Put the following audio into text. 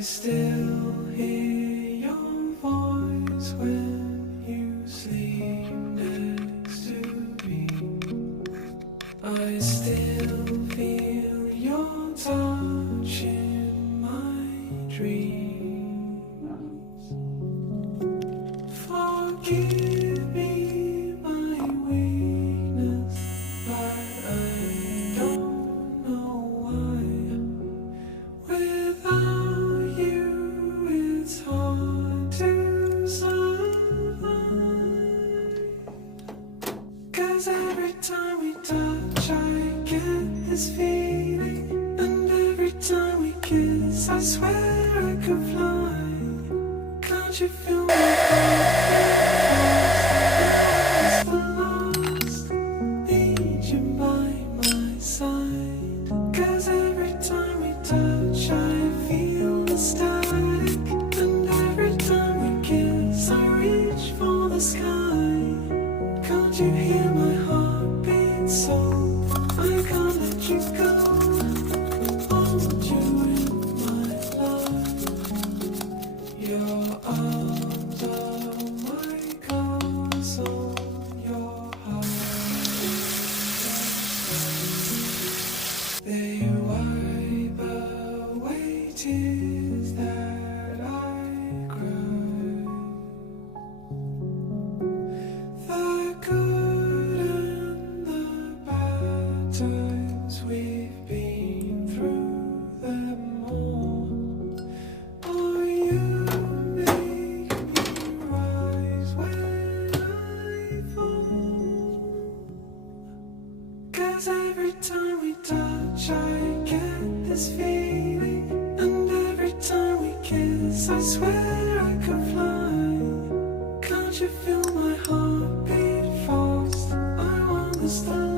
I still hear your voice when you sleep next to me. I still feel your touch in my dreams. Forgive me my weakness, but I don't know why. Without you, it's hard to survive. 'Cause every time we touch, I get this feeling. And every time we kiss, I swear I could fly. Can't you feel my heart? It's the lost, need you by my side. 'Cause every time we touch, I feel the static. And every time we kiss, I reach for the sky. Can't you hear my heartbeat? So I can't let you go. Hold you in my love. Your arms are my castle. Your heart they wipe away tears that I cried. The good and the bad times we've been through them all. Oh, you make me rise when I fall. 'Cause every time we touch, I get this feeling. And every time we kiss, I swear I could fly. Can't you feel my heart beat fast? I want the stars.